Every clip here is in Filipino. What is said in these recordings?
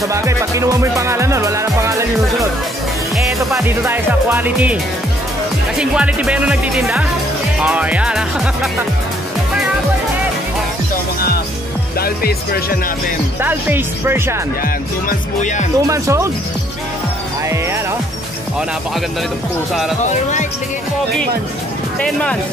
sa bagay, pag kinuha mo yung pangalan nun, wala nang pangalan yung susunod. Eto pa, dito tayo sa quality. Kasing quality ba yun nung nagtitinda? Oh, yan ha. Ito mga doll face version natin. Doll face version. Yan, 2 months po yan. 2 months old? Ayan o. Oh, napakaganda nitong pusa na to. Alright, sige. Pogi. 10 months.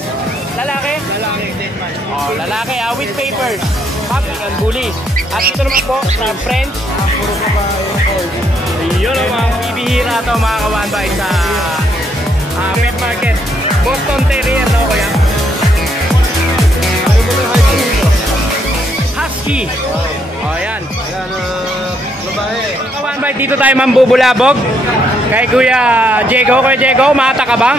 Lalaki? Lalaki, 10 months. Oh, lalaki with papers. African bully. At ito naman po, sa French. Puro babae. Yun o, mga bibihira to mga ka-one bite sa pet market. Boston Terrier, no kuya? Husky. O, yan. Yan, babae. Ka-one bite, dito tayo mambubulabog. Kay Kuya Diego. Kuya Diego, mata ka ba?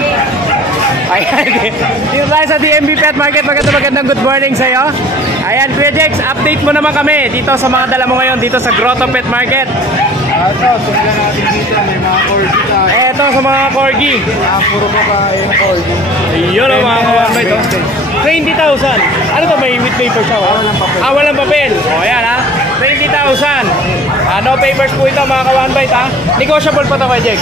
Ayan, dito tayo sa DMB Pet Market. Magandang good morning sa'yo. Ayan, Kuya Jex, update mo naman kami dito sa mga dala mo ngayon dito sa Grotto Pet Market. Ito, sumila natin dito. May mga corgi tayo. Eto sa mga corgi. Puro babae yung corgi. Ayun ang mga ka-one bite. 20,000. Ano to, may with paper siya? Walang papel. Walang papel. O, ayan ha. 20,000. No papers po ito mga ka-one bite ha. Negotiable pa to kay Jex.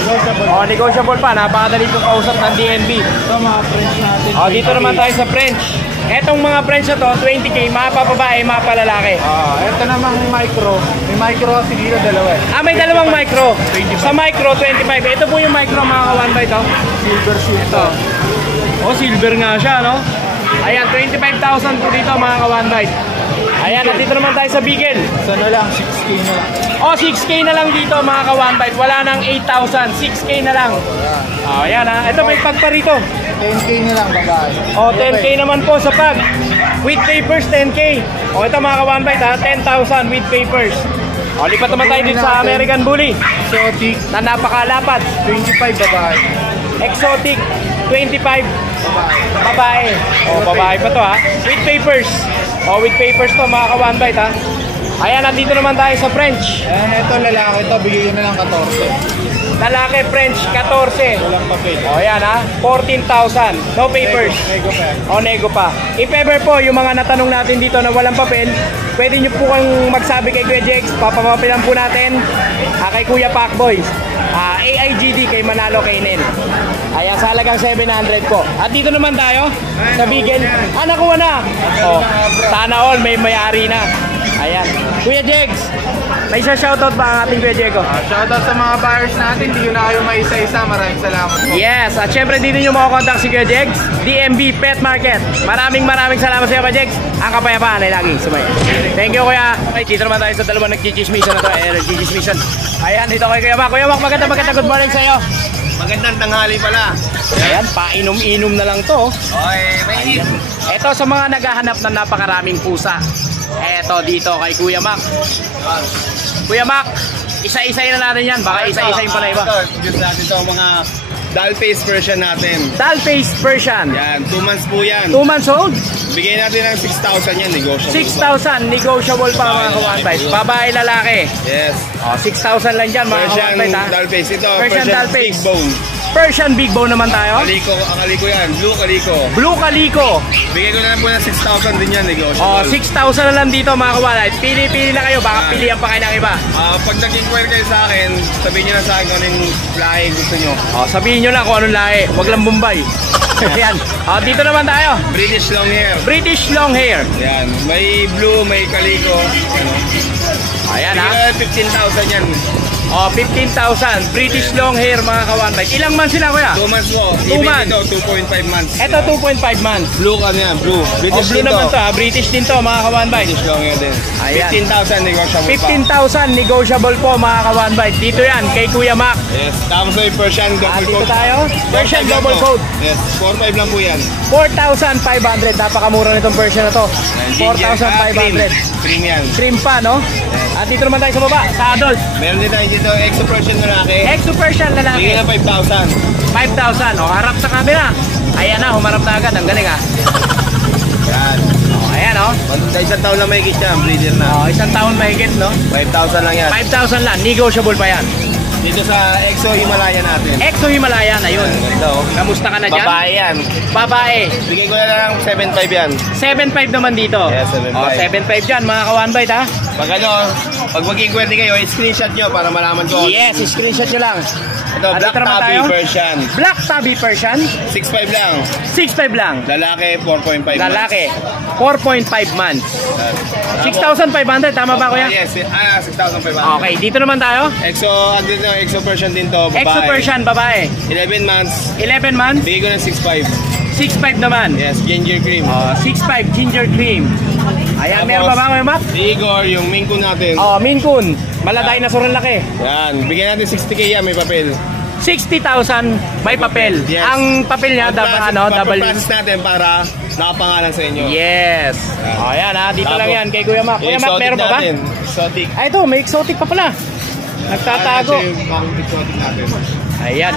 O, negotiable pa. Napakadali pong kausap ng DNB. Ito, mga French natin. O, dito naman tayo sa French. Etong mga French na to, 20K, mapa babae, mapa lalaki. Ito namang micro. May micro kasi dito, dalawa eh. May dalawang micro. Sa micro, 25. Ito po yung micro mga ka-one bite to. Silver shoe ito. O, silver nga siya, no? Ayan, 25,000 po dito mga ka-one bite. Ayan, nandito naman tayo sa Beagle. Sana lang, 6K na lang. O, 6K na lang dito mga ka-one bite. Wala nang 8,000, 6K na lang. O, ayan ha. Ito may pag pa rito. 10K na lang, babae. O, 10K naman po sa pag. With papers, 10K. O, ito mga ka-one bite ha. 10,000 with papers. O, lipat naman tayo dito sa American Bully. Exotic, Na napakalapad. 25 babae. Exotic, 25 Babae. babae. O, babae pa to ha. With papers. O, with papers to mga ka-one bite ha. Ayan, nandito naman tayo sa French. Ayan, ito lalaki ito, bigyan na lang 14. Lalaki French, 14. Walang papel. O, ayan ha. 14,000. No papers. Nego pa. O, nego pa. If ever po, yung mga natanong natin dito na walang papel, pwede nyo po kang magsabi kay Kuya Jex. Papamapilan po natin kay Kuya Pacboy. AIGD kay Manalo Kainin. Ayan, sa halagang 700 po. At dito naman tayo sa Beagle. Nakuha na. O, sana all may may-ari na. Ayan. Kuya Jex, may isa shoutout ba ang ating Kuya Diego? Shoutout sa mga buyers natin, hindi ko na kayo maisa-isa. Maraming salamat po. Yes, at syempre dito nyo makakontakt si Kuya Jex, DMB Pet Market. Maraming salamat sa iyo Kuya Jex. Ang kapayapaan ay laging sumaya. Thank you Kuya. Ay, dito naman tayo sa dalawang nag-gigis-mission na to. Gigis-mission. Ayan, dito kay Kuya Mac. Kuya Mac, maganda good morning sa iyo. Magandang tanghali pala. Ayan, painom-inom na lang to. Okay, mainit. Ito sa mga naghahanap ng napakaraming pusa. Eto dito kay Kuya Mac. Kuya Mac, isa-isayin na natin yan. Baka isa-isayin pa na iba. Ito, natin ito mga doll face version natin. Doll face version. Yan, 2 months po yan. 2 months old. Bigay natin ng 6,000 yan, negotiable. 6,000, negotiable pa mga ka-one bite. Babae, lalaki. Yes. 6,000 lang dyan mga Persian ka-one bite ha. doll face. Ito, Persian doll big face. bone. Persian big bone naman tayo. Kaliko yan. Blue kaliko. Blue kaliko. Bigay ko na lang po ng 6,000 din yan, negotiable. 6,000 na lang dito mga ka-one bite. Pili-pili na kayo, baka pilihan pa kayo ng iba. Pag nag-inquire kayo sa akin, sabihin nyo na sa akin kung anong lahi gusto nyo. Sabihin nyo lang kung anong lahi. Huwag lang Bombay. Ayan. Dito naman tayo. British long hair. British long hair. Yan. May blue, may kaliko. Ayan ha. 15,000 yan. 15,000. British long hair mga ka-one bite. Ilang months sila kuya? 2 months po. 2 months. Ito, 2.5 months. Ito 2.5 months. Blue ka yan, blue. British blue din naman to. to ha. British din to mga ka-one bite. British long hair din. Ayan. 15,000 negotiable pa. 15,000 negotiable po mga ka-one bite. Dito yan kay Kuya Mac. Yes. Tapos may Persian double Dito coat. tayo. Persian 4.5 double lang po. coat. Yes. 4.5 lang po yan. 4,500. Napakamura nitong version na to. 4,500. Cream yan. Cream pa no? At dito naman tayo sa baba. Sa adult. Meron din tayo dito, exo Persian lalaki. Exo Persian lalaki. Bigyan na 5,000. 5,000. Harap sa camera. Ayan na, humarap na agad. Ang galing ha. Yan. Ayan o. Isang taon lang may higit yan, breeder na. Isang taon mahigit no? 5,000 lang yan. 5,000 lang. Negotiable pa yan. Dito sa Exo Himalaya natin. Exo Himalayan. Ayun. Ganda oh. Kamusta ka na dyan? Babae yan. Babae. Bigay ko na lang 7,500 yan. 7,500 naman dito. Yeah, 7,500. 7,500 dyan mga ka-one bite ha. Pag mag-inquiry kayo, screenshot nyo para malaman ko. Yes, screenshot nyo lang. Ito, At Black ito naman Tabby tayo. version. Black Tabby Persian. 6'5 lang. 6'5 lang. Lalaki, 4.5 Lalaki. 4.5 months. 6,500. Tama ba, kuya? Yes, 6,500. Okay, dito naman tayo. Exo version din to, babae. Exo Persian, babae. 11 months. 11 months. Bigay ko ng 6'5. 6'5 naman. Yes, ginger cream. 6'5 ginger cream. Ayan, meron pa ba kayo, Mac? Igor, yung Maine Coon natin. Maine Coon. Mala dinosaur ang laki. Yan, bigyan natin 60k yan, may papel. 60,000 may papel. Yes. Ang papel niya, double. process natin para nakapangalan sa inyo. Yes. Ayan ha, dito lang yan kay Kuya Mac. Kuya Mac, meron pa ba? Exotic. Ay, ito, may exotic pa pala. Nagtatago. Exotic natin. Ayan.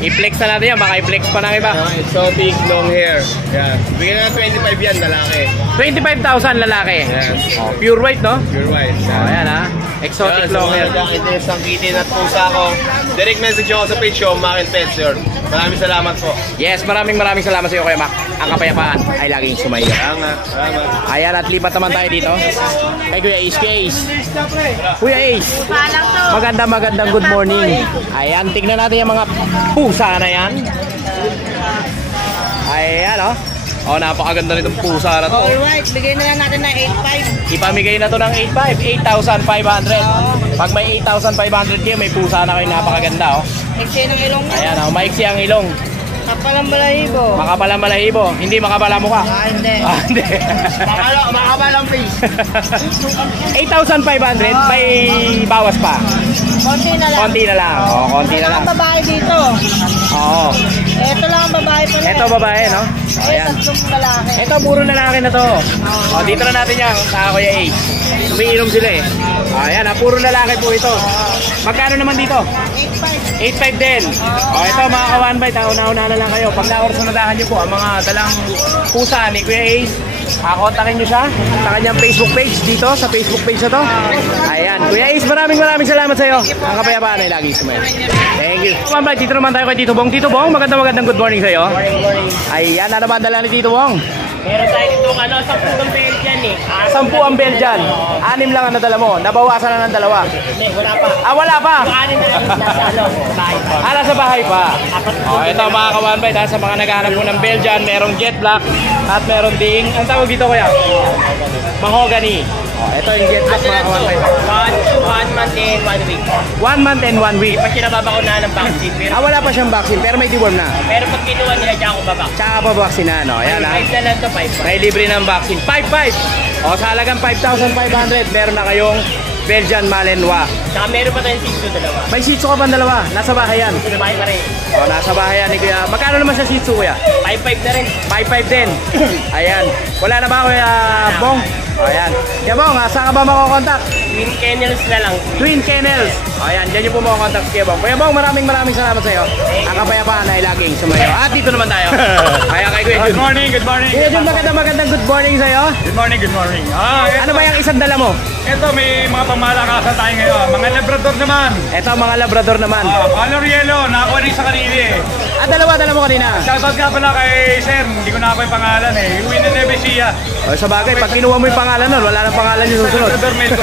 I-flex na natin yan, baka i-flex pa ng iba. Exotic, long hair. Yan. Bigyan na 25 yan, lalaki. 25,000 lalaki. Yes. Pure white, no? Pure white. Ayan ha. Exotic long hair. Sa mga nagkakainteres ng kitin at pusa ko, direct message ako sa page ko, Mac and Pet, sir. Maraming salamat po. Yes, maraming salamat sa iyo, Kuya Mac. Ang kapayapaan ay laging sumayo. Salamat. Ayan, at lipat naman tayo dito. Kay Kuya Ace. Kuya Ace. Magandang good morning. Ayan, tignan natin yung mga pusa na yan. Ayan, oh. Napakaganda nitong pusa na to. Alright, bigay na lang natin ng 8.5. Ipamigay na to ng 8.5, 8,500. Pag may 8,500 kayo, may pusa na kayo napakaganda, oh. Maiksi ng ilong niya. Ayan, oh, maiksi ang ilong. Kapalang balahibo. Makapalang balahibo, hindi makapala mukha. Hindi. Hindi. Makabalang face. 8,500, may bawas pa. Konti na lang. Konti na lang. Konti na lang. Ang babae dito. Oo. Ito lang ang babae pala. Ito babae, no? Ayan. Tatlong lalaki. Ito, puro lalaki na to. Dito na natin yan, sa Kuya A. Umiinom sila eh. Ayan, puro lalaki po ito. Magkano naman dito? 8.5. 8.5 din. Ito mga ka-one bite, una-una na lang kayo. Pag naorsunadahan nyo po ang mga dalang pusa ni Kuya A, kontakin nyo siya sa kanyang Facebook page dito, sa Facebook page na to. Ayan, Kuya Ace, maraming salamat sa iyo. Ang kapayapaan ay lagi sumayo. Thank you. One bite, dito naman tayo kay Tito Bong. Tito Bong, magandang good morning sa iyo. Ayan, ano naman dala ni Tito Bong? Meron tayo dito 10 ang Belgian eh. 10 ang Belgian. 6 lang ang nadala mo. Nabawasan na ng 2. Hindi, wala pa. Wala pa. Yung 6 na lang nasa bahay pa. Nasa bahay pa. Apat Ito mga ka-one bite, sa mga naghahanap po ng Belgian, merong jet black at meron ding, ang tawag dito kuya? Mahogany. Ito yung jet black mga ka-one bite. 1 month and 1 week. 1 month and 1 week. Hindi pa siya nababakunahan ng vaccine. Wala pa siyang vaccine pero may deworm na. Pero pag kinuha nila, diyan ako babak. Tsaka pa vaccine na, no? Ayan ha. 5 na lang to, 5. May libre ng vaccine. 5.5. Sa halagang 5,500, meron na kayong Belgian Malinois. Saka meron pa tayong 6 dalawa. May Shih Tzu ka pang 2. Nasa bahay yan. Sa bahay pa rin. Nasa bahay yan ni Kuya. Magkano naman sa Shih Tzu kuya? 5 na rin. 5.5 din. Ayan. Wala na ba Kuya Bong? Ayan. Kuya Bong, saan ka ba makokontakt? Twin kennels na lang. Twin Kennels. Ayan, dyan nyo po makokontakt si Kuya Bong. Kuya Bong, maraming salamat sa iyo. Ang kapayapaan ay laging sumayo. At dito naman tayo. Kaya kay Kuya Jun. Good morning. Kuya Jun, magandang good morning sa iyo. Good morning. Ano ba yung isang dala mo? Ito may mga pamalakasan tayo ngayon. Mga Labrador naman. Ito, mga Labrador naman. Color yellow, nakakuha rin sa kanila eh. Dala mo kanina. Shoutout nga pala kay Sir, hindi ko nakakuha yung pangalan eh. Yung Win and Nevesia. Sa bagay, pag kinuha mo yung pangalan nun, wala nang pangalan yung susunod. Labrador male ko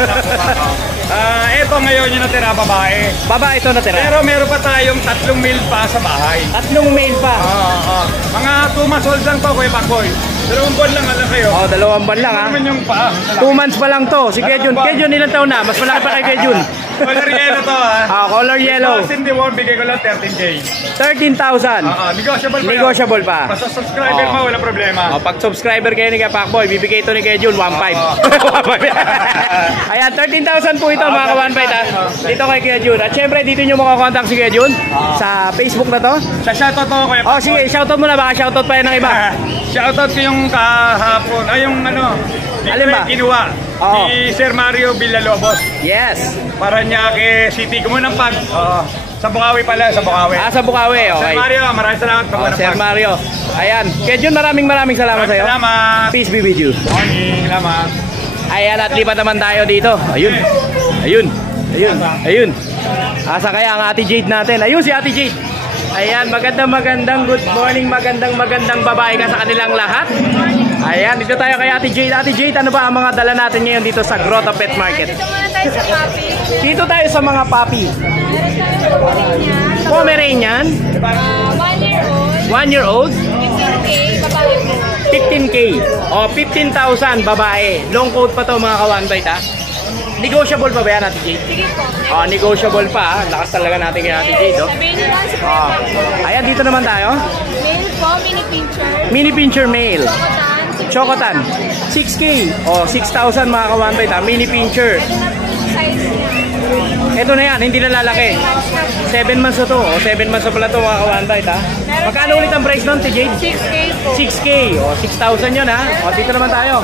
ito ngayon yung natira babae. Baba ito natira. Pero meron pa tayong 3 male pa sa bahay. 3 male pa. Mga 2 months old lang to, Kuya Pakboy. 2 buwan lang alam kayo. 2 buwan lang ha. Naman yung paa. 2 months pa lang to. Si Kuya Jun. Kuya Jun, ilang taon na? Mas malaki pa kay Kuya Jun. Color yellow to ha. Color yellow. Vaccine deworm, bigay ko lang 13K. 13,000. Negotiable pa. Negotiable pa. Basta subscriber mo, walang problema. Pag subscriber kayo ni Kuya Pakboy, bibigay ito ni Kuya Jun 1.5. Ayan, 13,000 po ito mga ka-one bite ha. Dito kay Kuya Jun. At syempre, dito nyo makakontakt si Kuya Jun sa Facebook na to. Sa shoutout ko, Kuya Pakboy. Sige, shoutout mo na. Baka shoutout pa yan ng iba. Shoutout ko yung kahapon. Yung Alin ba? Kinuha. Si Sir Mario Villalobos. Yes. Paranaque City. Kumunang pag. Sa Bukawi pala, sa Bukawi. Sa Bukawi, okay. Sir Mario, maraming salamat. Sir Mario. Ayan. Kuya Jun, maraming salamat sa iyo. Salamat. Peace be with you. Morning, salamat. Ayan, at lipat naman tayo dito. Ayun. Asa kaya ang Ate Jade natin? Ayun si Ate Jade. Ayan, magandang good morning, magandang babae ka sa kanilang lahat. Ayan, dito tayo kay Ate Jade. Ate Jade, ano ba ang mga dala natin ngayon dito sa Grotto Pet Market? Dito muna tayo sa puppy. Dito tayo sa mga puppy. Pomeranian, 1 year old. 1 year old, 15K, babae po. 15K. O, 15,000 babae. Long coat pa to mga ka-one-bite ha. Negotiable pa ba yan, Ate Jade? Sige po. O, negotiable pa ha. Lakas talaga natin kay Ate Jade. Oh. Sabihin nyo lang si Ayan, dito naman tayo. Male po, mini pincher. Mini pincher male. Chocotan. Chocotan. 6K. O, 6,000 mga ka-one-bite ha. Mini pincher. Ito na po yung size niya. Ito na yan, hindi na lalaki. 7 months na to. O, 7 months na pala to mga ka-one-bite ha. Magkano ulit ang price nun, Ate Jade? 6K po. 6K. O, 6,000 yun ha. O, dito naman tayo.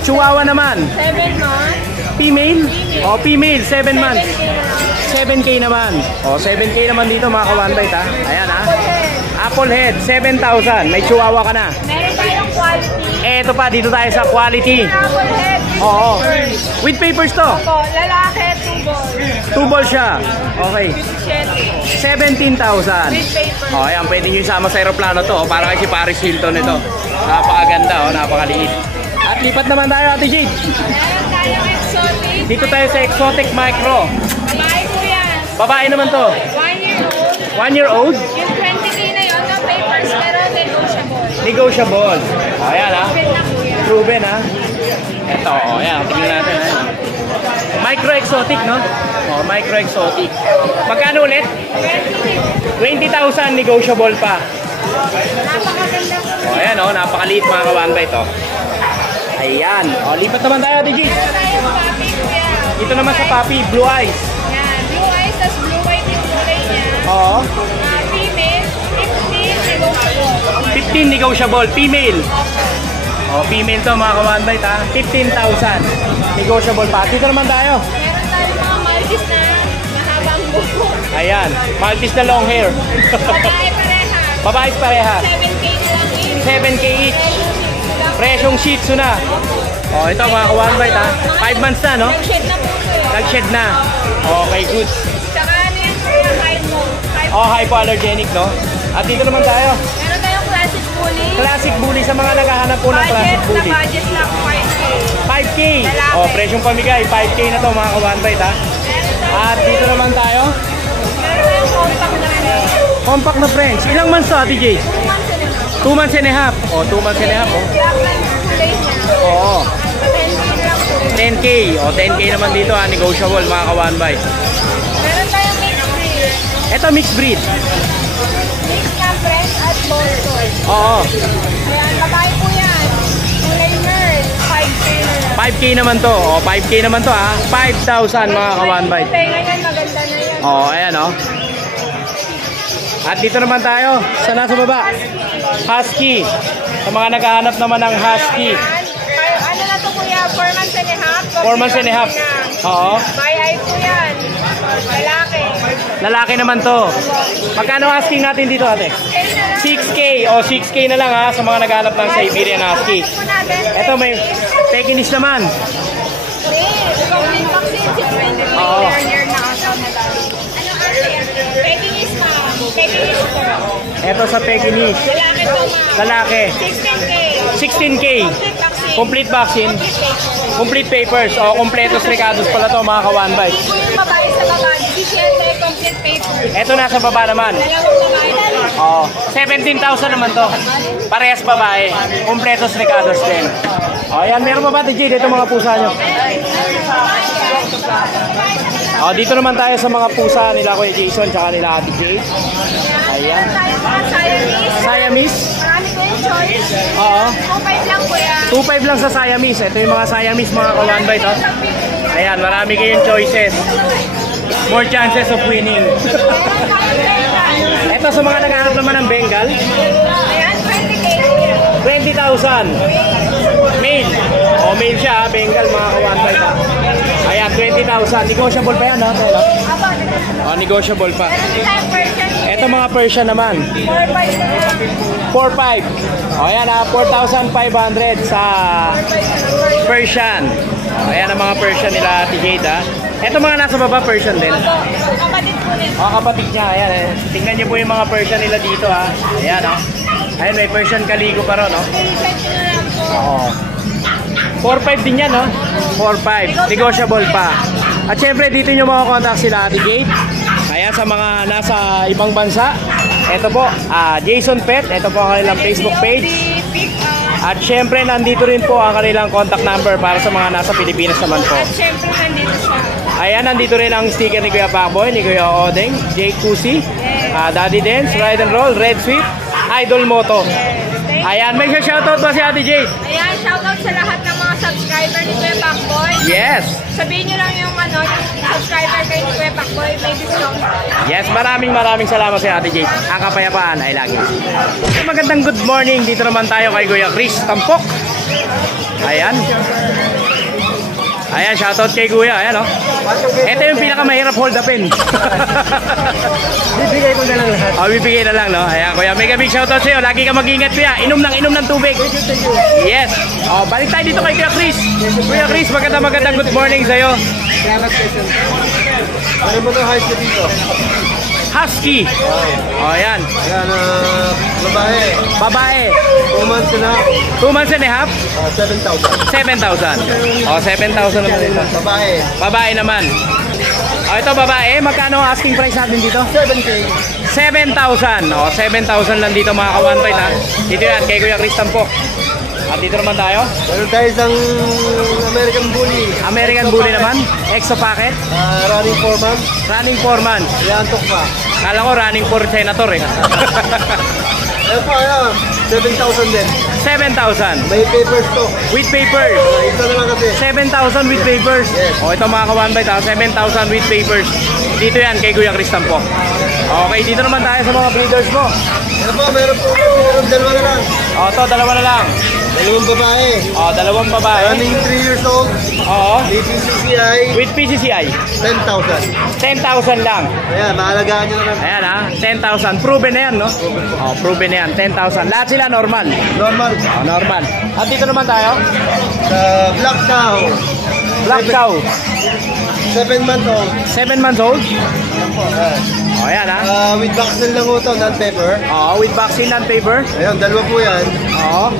Chihuahua naman. 7 months. Female? O, female. 7 months. 7K na lang. 7K naman. O, 7K naman dito mga ka-one-bite ha. Ayan ha. Apple head. Apple head, 7,000. May chihuahua ka na. Meron tayong quality. Eto pa, dito tayo sa quality. Apple head. Oo. With papers to. Opo, lalaki, 2 balls. 2 balls siya. Okay. 17. 17,000. With paper. O, ayan. Pwede nyo isama sa aeroplano to. Para kay si Paris Hilton ito. Napakaganda. O, napakaliit. At lipat naman tayo, Ate Jade. Meron tayong exotic. Dito tayo sa Exotic Micro. Babae po yan. Babae naman to. 1 year old. 1 year old. Yung 20K na yun, no papers, pero negotiable. Negotiable. O, ayan ha. Open na po yan. Proven ha. Ito, o, ayan. Tingnan natin ha. Micro Exotic, no? O, Micro Exotic. Magkano ulit? 20,000 negotiable pa. Napakaganda po. O, ayan o. Napakaliit mga ka-one-bite o. Ayan. O, lipat naman tayo, Ate G. Meron tayong puppy po yan. Dito naman sa puppy, blue eyes. Yan. Blue eyes, tas blue white yung kulay niya. Oo. Female, 15, negotiable. 15 negotiable. Female. O, female to mga ka-one-bite ha. 15,000. Negotiable pa. Dito naman tayo. Meron tayong mga Maltese na mahabang buko. Ayan. Maltese na long hair. Babae pareha. Babae pareha. 7K na lang each. 7K each. Presyong Shih Tzu na. O, ito mga ka-one-bite ha. 5 months na, no? Nag-shed na po ito eh. Nag-shed na. Okay, good. Tsaka ano yan po yung hypo. O, hypoallergenic, no? At dito naman tayo. Meron tayong classic bully. Classic bully sa mga naghahanap po ng classic bully. Budget lang 5K. 5K. Lalaki. O, presyong pamigay. 5K na to mga ka-one-bite ha. At dito naman tayo. Meron tayong compact na French. Compact na French. Ilang months to, Ate J? 2 months na lang. 2 months and a half. O, 2 months and a half. O. Black lang yung kulay niya. Oo. 10K lang po. 10K. O, 10K naman dito ha. Negotiable mga ka-one-bite. Meron tayong mixed breed. Ito mixed breed. Mix na French at Boston. Oo. Ayan, babae po yan. Kulay Merl. 5K na lang. 5K naman to. O, 5K naman to ha. 5,000 mga ka-one-bite. Tenga yan, maganda na yan. O, ayan o. At dito naman tayo. Sa nasa baba. Husky. Sa mga naghahanap naman ng Husky. Ayan. Ano na to kuya? 4 months and a half. 4 months and a half. Oo. May eye po yan. Lalaki. Lalaki naman to. Magkano asking natin dito, ate? 6K. O, 6K na lang ha. Sa mga naghahanap ng Siberian Husky. Ito may Pekingese naman. Oo. Pekingese ma'am. Pekingese po. Ito sa Pekingese. Lalaki po ma'am. Lalaki. 16K. 16K. Complete vaccine. Complete vaccine. Complete papers. O, kompletos recados pala to mga ka-one-bite. Hindi po yung babae sa babae. 17, complete papers. Ito nasa baba naman. Dalawang babae. Oo. 17,000 naman to. Parehas babae. Kompletos recados din. O, yan. Meron pa ba, TJ? Dito mga pusa nyo. O, dito naman tayo sa mga pusa nila Kuya Jason tsaka nila Ate Jade. Ayan. Tayo mga Siamese. Siamese. Marami ko yung choice. Oo. 2.5 lang po yan. 2.5 lang sa Siamese. Ito yung mga Siamese mga ka-one-bite. Oh. Ayan, marami kayong choices. More chances of winning. Ito sa mga naghahanap naman ng Bengal. Ayan, 20K. 20,000. Male. O, male siya, ha? Bengal, mga ka-one-bite. Ayan, 20,000. Negotiable pa yan, ha? O, negotiable pa. Meron tayong Persian. Ito mga Persian naman. 4.5 na lang. 4.5. O, ayan, ha? 4,500 sa Persian. O, ayan ang mga Persian nila, Ate Jade, ha? Ito mga nasa baba, Persian din. Kapatid po nito. Mga kapatid niya, ayan. Tingnan niyo po yung mga Persian nila dito ha. Ayan o. Ayan, may Persian Caligo pa ron, no? Oo. 4.5 din yan, no? 4.5. Negotiable pa. At syempre, dito nyo makakontakt sila Ate Jade. Ayan, sa mga nasa ibang bansa. Ito po, Jason Pet. Ito po ang kanilang Facebook page. At syempre, nandito rin po ang kanilang contact number para sa mga nasa Pilipinas naman po. At syempre, nandito siya. Ayan, nandito rin ang sticker ni Kuya Pacboy, ni Kuya Odeng, Jake Kusi, Daddy Dance, Ride and Roll, Red Sweet, Idol Moto. Ayan, may shoutout ba si Ate Jade? Ayan, shoutout sa lahat ng mga subscriber ni Kuya Pacboy. Yes! Sabihin nyo lang yung yung subscriber kayo ni Kuya Pacboy, may discount. Yes, maraming salamat sa Ate Jade. Ang kapayapaan ay lagi. Magandang good morning. Dito naman tayo kay Kuya Chris Tampok. Ayan. Ayan, shoutout kay Kuya. Ayan, oh. Ito yung pinakamahirap hold upin. Bibigay ko na lang lahat. Oh, bibigay na lang, no? Ayan, Kuya. Mega big shoutout sa'yo. Lagi ka mag-ingat, Kuya. Inom ng tubig. Yes. Oh, balik tayo dito kay Kuya Chris. Kuya Chris, magandang good morning sa'yo. Ano ba ito height ko dito? Husky. Oh, ayan. Ayan, babae. Babae. 2 months na. 2 months and a half. 7,000. 7,000. Oh, 7,000 naman dito. Babae. Babae naman. Oh, ito babae. Magkano ang asking price natin dito? 7K. 7,000. Oh, 7,000 lang dito mga ka-1 bite ha. Dito yan kay Kuya Chris Tampok. At dito naman tayo. Meron tayo isang American Bully. American Bully naman. Exo packet. Running 4 months. Running 4 months. Iantok pa. Kala ko running for senator eh. Ayun po, ayan. 7,000 din. 7,000. May papers to. With papers. Ito na lang kasi. 7,000 with papers. Yes. O ito mga ka-1 bite ha. 7,000 with papers. Dito yan kay Kuya Chris Tampok. Okay, dito naman tayo sa mga breeders mo. Ano po, meron po. Meron dalawa na lang. O ito, dalawa na lang. Dalawang babae. O, dalawang babae. Running 3 years old. Oo. May PCCI. With PCCI. 10,000. 10,000 lang. Ayan, maalagaan nyo na lang. Ayan ha, 10,000. Proven na yan, no? Oh, proven na yan, 10,000. Lahat sila normal. Normal. Oh, normal. At dito naman tayo. Sa Black Cow. Black Cow. 7 months old. 7 months old. Ayan po. Ayan. Oh, ayan ha. With vaccine lang ito, non-pepper. Oh, with vaccine and paper. Ayan, dalawa po yan. Oo.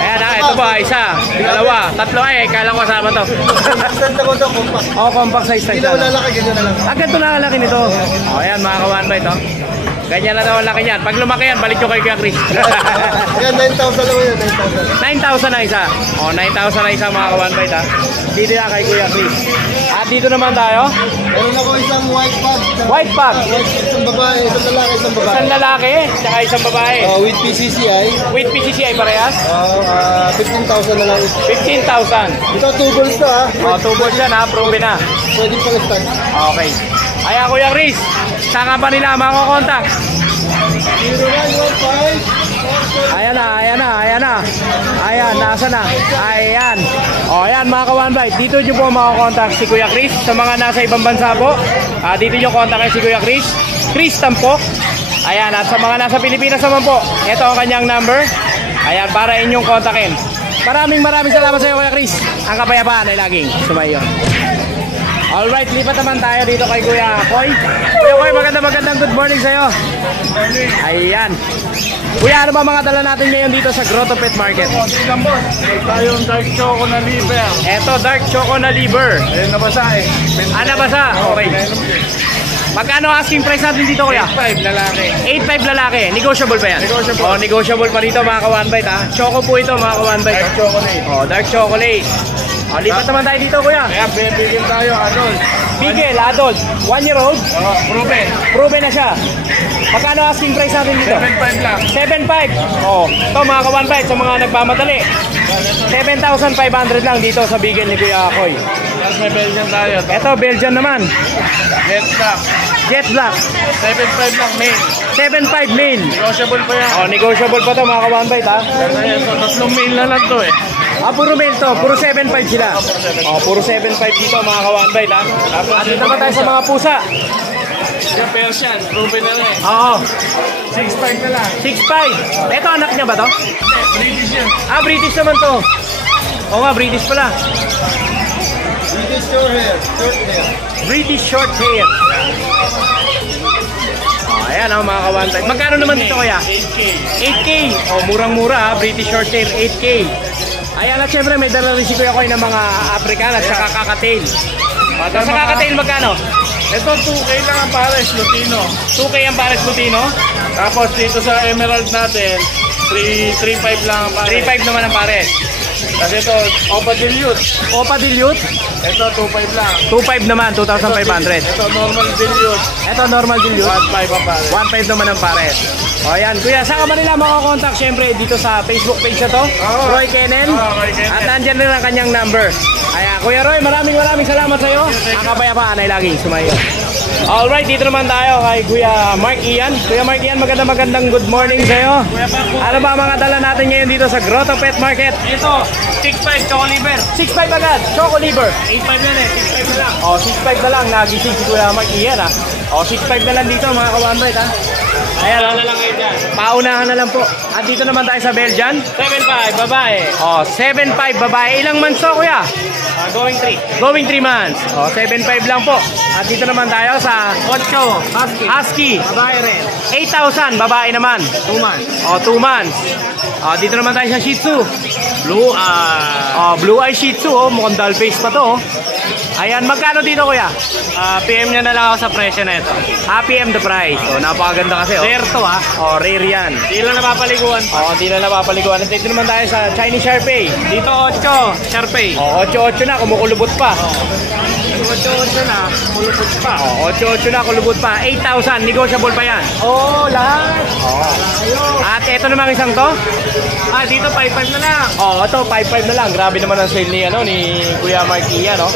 Ayan ha, ito pa, isa, dalawa, tatlo eh, kailan ko kasama to. Extend ako ito, compact. Oh, compact size Hindi siya. na lalaki, ganyan na lang. Ganito na kalaki nito. Oh, ayan mga ka-1 bite, oh. Ganyan na daw ang laki niyan. Pag lumaki yan, balik ko kay Kuya Chris. Ayan, 9,000 lang yan, 9,000. 9,000 na isa. Oh, 9,000 na isa mga ka-1 bite ha. Dito na kay Kuya Chris. At dito naman tayo. Meron ako isang white pug. White pug. Isang babae, isang lalaki, isang babae. Isang lalaki, tsaka isang babae. With PCCI. With PCCI parehas. 15,000 na lang. 15,000. Ito, 2 balls to ha. Oh, 2 balls yan ha, proven na. Pwede pang stand. Okay. Ayan Kuya Chris, saan ka pa nila makokontak? 0115. Ayan na, ayan na, ayan na. Ayan, nasa na. Ayan. O, ayan mga ka-1 bite. Dito nyo po makakontakt si Kuya Chris. Sa mga nasa ibang bansa po, dito nyo kontakin si Kuya Chris. Chris Tampok. Ayan, at sa mga nasa Pilipinas naman po, ito ang kanyang number. Ayan, para inyong kontakin. Maraming salamat sa iyo Kuya Chris. Ang kapayapaan ay laging sumayon. Alright, lipat naman tayo dito kay Kuya Koy. Kuya Koy, magandang good morning sa'yo. Ayan. Kuya, ano ba mga dala natin ngayon dito sa Grotto Pet Market? Tingnan boss. Tayong dark choco na liver. Eto, dark choco na liver. Ayun, nabasa eh. Nabasa? Okay. Magkano asking price natin dito, Kuya? 8.5 lalaki. 8.5 lalaki. Negotiable pa yan? Negotiable. Oh, negotiable pa dito mga ka-1 bite ha. Choco po ito mga ka-1 bite. Dark chocolate. Oh, dark chocolate. Oh, lipat naman tayo dito, Kuya. Kaya bibigyan tayo, adult. Bigel, adult. 1 year old. Oh, proven. Proven na siya. Magkano asking price natin dito? 7.5 lang. 7.5. Oh, ito mga ka-1 bite sa mga nagmamadali. 7,500 lang dito sa Bigel ni Kuya Koy. Tapos may Belgian tayo. Ito, Belgian naman. Jet Black. Jet Black. 7.5 lang main. 7.5 male. Negotiable pa yan. Oh, negotiable pa to mga ka-1 bite ha. Ganda yan. So, tatlong main na lang to eh. Puro male to. Puro 7.5 sila. Oh, puro 7.5 dito mga ka-1 bite ha. At dito naman tayo sa mga pusa. Yung Persian, proven na rin. Oo. 6.5 na lang. 6.5. Ito anak niya ba to? British yan. British naman to. Oo nga, British pala. British short hair. Short hair. British short hair. Ayan oh, mga ka-one type. Magkano naman dito kuya? 8K. Oh, murang-mura ha. British short hair, 8K. Ayan at syempre may dala rin si Kuya Koy ng mga African at saka kakatail. Sa kakatail magkano? Ito 2K lang ang pares, Lutino. 2K ang pares Lutino. Tapos dito sa Emerald natin, 3.5 lang ang pares. 3.5 naman ang pares. Kasi ito, Opa Dilute. Opa Dilute, Ito 2.5 lang. 2.5 naman, 2,500. Ito normal Dilute. Ito normal Dilute, 1.5 ang pares. 1.5 naman ang pares. O yan, kuya, saan ka ba nila makakontakt? Siyempre, dito sa Facebook page na to, Roy Kennel. Roy Kennel. At nandyan rin ang kanyang number. Ayan, Kuya Roy, maraming salamat sa iyo. Ang kapayapaan ay laging sumayo. Alright, dito naman tayo kay Kuya Mark Ian. Kuya Mark Ian, magandang good morning sa iyo. Ano ba ang mga dala natin ngayon dito sa Grotto Pet Market? Ito, 6.5 choco liver. 6.5 agad, Choco Liver. 8.5 na eh, 6.5 na lang. O, 6.5 na lang, nagising si Kuya Mark Ian ha. O, 6.5 na lang dito mga ka-100 ha. Ayan, Ano na lang ngayon dyan? paunahan na lang po. At dito naman tayo sa Belgian. 7.5, babae. O, 7.5 babae. Ilang months to kuya? Going 3. Going 3 months. O, 7.5 lang po. At dito naman tayo sa 8, husky. Husky. Babae rin. 8,000 babae naman. 2 months. O, 2 months. O, dito naman tayo sa Shih Tzu. Blue, Blue Eye Shih Tzu. O, mukhang doll face pa to. Ayan, magkano dito kuya? PM nyo na lang ako sa presyo na ito. Happy M the price. O, napakaganda kasi. Rare to ha. O, rare yan. Di lang napapaliguan. O, hindi na napapaliguan. At dito naman tayo sa Chinese Sharpei. Dito 8, Sharpei. O, 8-8 na, kumukulubot pa. 8 na, mulupot pa. O, 8-8 na, kulubot pa. 8,000, negotiable pa yan. Oh, lahat. At ito namang isang to. Dito 5.5 na lang. Oh, ito 5.5 na lang. Grabe naman ang sale ni ni Kuya Mark Ian, no?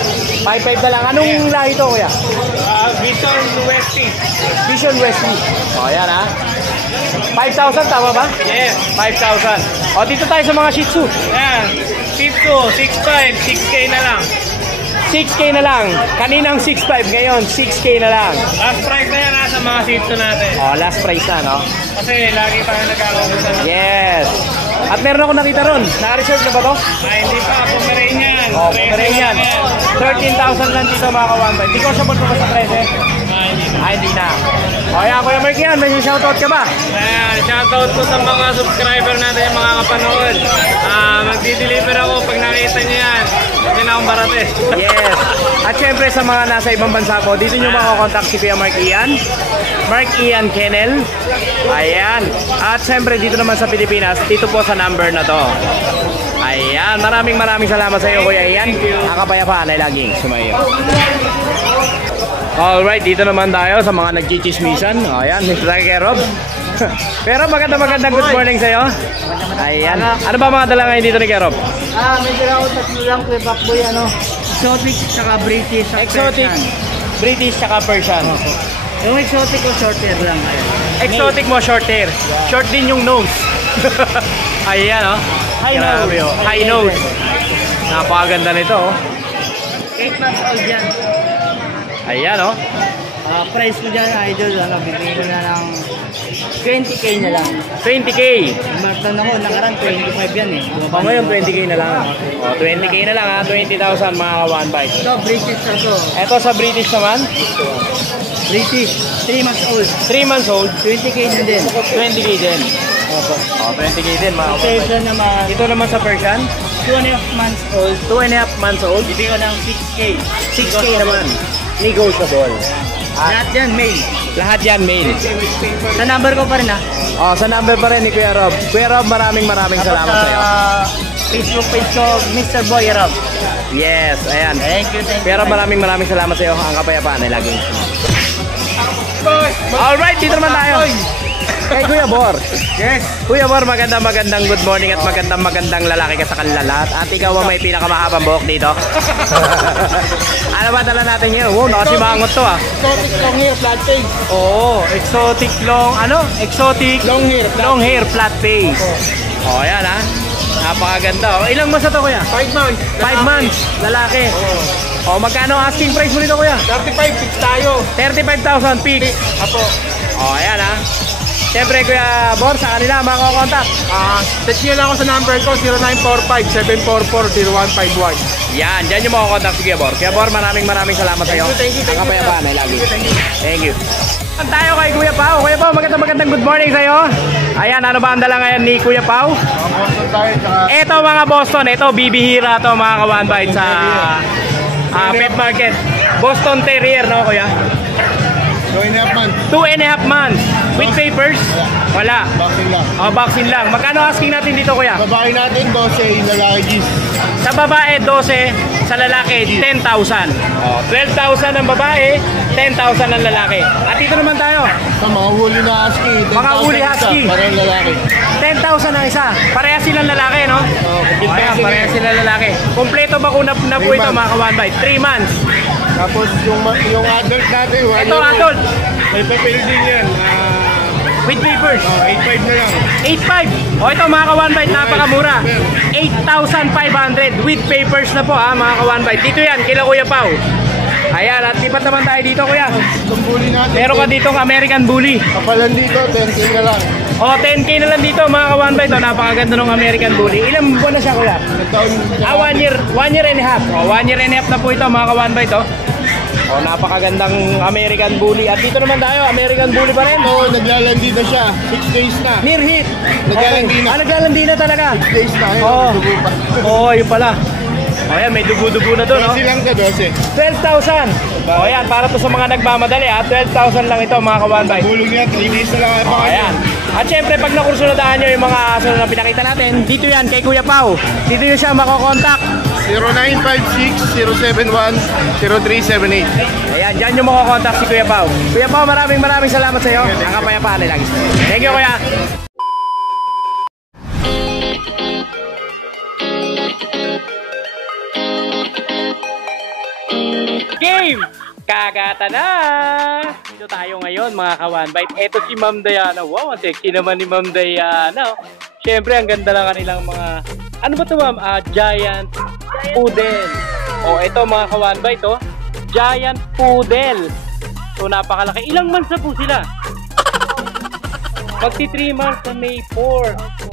5.5 na lang. Anong lahi to, kuya? Vision Westie. Vision Wesley. Oh, yan ha. 5,000 tama ba? Yes. 5,000. O, dito tayo sa mga Shih Tzu. Yan. Shih Tzu, 6.5, 6K na lang. 6K na lang. Kaninang 6.5, ngayon 6K na lang. Last price na yan sa mga Shih Tzu natin. Oh, last price na, no? Kasi lagi tayo nagkakamutan na. Yes. At meron ako nakita ron. Naka-reserve na ba to? Hindi pa, Pomeranian. Oh, Pomeranian. 13,000 lang dito mga ka-1.5. Negotiable pa ba sa 13? Hindi na. O yan, Kuya Mark Ian, may shoutout ka ba? Shoutout ko sa mga subscriber natin, yung mga kapanood. Magdi-deliver ako pag nakita nyo yan. Hindi na akong barate. Yes. At syempre sa mga nasa ibang bansa po, dito nyo makakontakt si Kuya Mark Ian. Mark Ian Kennel. Ayan. At syempre dito naman sa Pilipinas, dito po sa number na to. Ayan. Maraming salamat sa iyo, Kuya Ian. Ang kapayapaan ay laging sumayo. Alright, dito naman tayo sa mga nagchichismisan. Ayan, Mr. Kay Rob. Pero magandang good morning sa iyo. Ayan. Ano ba mga dala ngayon dito ni Kay Rob? May dala ko tatlo lang kay Backboy, exotic saka British. Exotic, British, saka Persian. Yung exotic ko short hair lang. Exotic mo, short hair. Short din yung nose. Ayan, oh. High Grabe, nose. oh. High nose. Napakaganda nito, oh. 8 months old yan. Ayan, oh. Price ko dyan, idol, bibigyan ko na ng 20K na lang. 20K. Martan ako, nakaraan 25 yan eh. O ngayon, 20K na lang. O, 20K na lang, ha. 20,000 mga ka-1.5. Ito, British na to. Eto sa British naman, British, 3 months old. 3 months old, 20K na din. 20K din. O, 20K din mga Okay, ka-1.5. ito naman, Ito naman sa Persian, 2.5 months old. 2.5 months old, Bibigyan ko ng 6K. 6K naman. Negotiable. Lahat yan, male. Lahat yan, male. Sa number ko pa rin O, sa number pa rin ni Kuya Rob. Kuya Rob, maraming salamat sa iyo. Facebook page ko, Mr. Boy Rob. Yes, ayan. Thank you. Pero maraming salamat sa iyo. Ang kapayapaan ay laging. Alright, dito naman tayo. Kay Kuya Bor. Yes. Kuya Bor, magandang good morning at magandang lalaki ka sa kanila lahat. At ikaw ang may pinakamahabang buhok dito. Ano ba dala natin ngayon? Wow, nakasimangot to ah. Exotic long hair, flat face. Oo, exotic long hair flat face. Oh, ayan ah. Napakaganda. Oh, ilang months na to, Kuya? 5 months. 5 months, lalaki. Oh, magkano ang asking price mo nito, Kuya? 35, fix tayo. 35,000 fix. Apo. Oh, ayan ah. Siyempre, Kuya Bor, sa kanila, makakontakt. Text nyo lang ako sa number ko, 0945-744-0151. Yan, dyan yung makakontakt si Kuya Bor. Kuya Bor, maraming salamat sa iyo. Thank you. Ang kapayapaan ay lagi. Thank you. Tayo kay Kuya Pao. Kuya Pao, magandang good morning sa iyo. Ayan, ano ba ang dala ngayon ni Kuya Pao? Ito mga Boston, ito bibihira to mga ka-one bite sa pet market. Boston Terrier, no Kuya? 2.5 months. With papers? Wala. Boxing lang. Boxing lang. Magkano asking natin dito, Kuya? Babae natin, 12, yung lalaki G's. Sa babae, 12. Sa lalaki, 10,000. 12,000 ang babae, 10,000 ang lalaki. At dito naman tayo. Sa mga huli na husky, 10,000 Mga huli husky. isa, parang lalaki. 10,000 ang isa. Parehas silang lalaki, no? Ayan, parehas silang lalaki. Kompleto bakuna na po ito, mga ka-one bite. 3 months. Tapos yung adult natin, Ito, adult. may papel din yan. With papers. 8.5 na lang. 8.5. O ito mga ka-one bite, napakamura. 8,500 with papers na po mga ka-one bite. Dito yan, kila Kuya Pao. Ayan, at lipat naman tayo dito, Kuya. Itong bully natin. Meron ka ditong American Bully. Kapalan dito, 10K na lang. O, 10K na lang dito mga ka-one bite. O, napakaganda ng American Bully. Ilang buwan na siya, Kuya? 1 year and a half. O, 1 year and a half na po ito mga ka-one bite. O, napakagandang American Bully. At dito naman tayo, American Bully pa rin. Oo, naglalandi na siya. 6 days na. Near hit. Naglalandi na. Naglalandi na talaga. 6 days na. Oo. Dugo pa. Oo, yun pala. O, yan, may dugo-dugo na doon, no? 12 lang sa 12. 12,000. O, yan, para to sa mga nagmamadali, 12,000 lang ito, mga ka-one bite. Bulog niya, 3 days na lang. O, ayan. At syempre, pag nakursunadaan nyo yung mga aso na pinakita natin, dito yan, kay Kuya Pao. Dito nyo siya makokontakt. 0956-071-0378. Ayan, dyan nyo makokontakt si Kuya Pao. Kuya Pao, maraming salamat sa iyo. Ang kapayapaan ay lagi. Thank you, Kuya. Game! Kagata na! Dito tayo ngayon mga ka-one bite. Eto si Ma'am Diana. Wow, ang sexy naman ni Ma'am Diana. Siyempre, ang ganda lang kanilang mga... Ano ba ito, Ma'am? Giant Poodle. O, ito mga ka-one bite, Giant Poodle. So, napakalaki. Ilang months na po sila? Magti 3 months na May 4.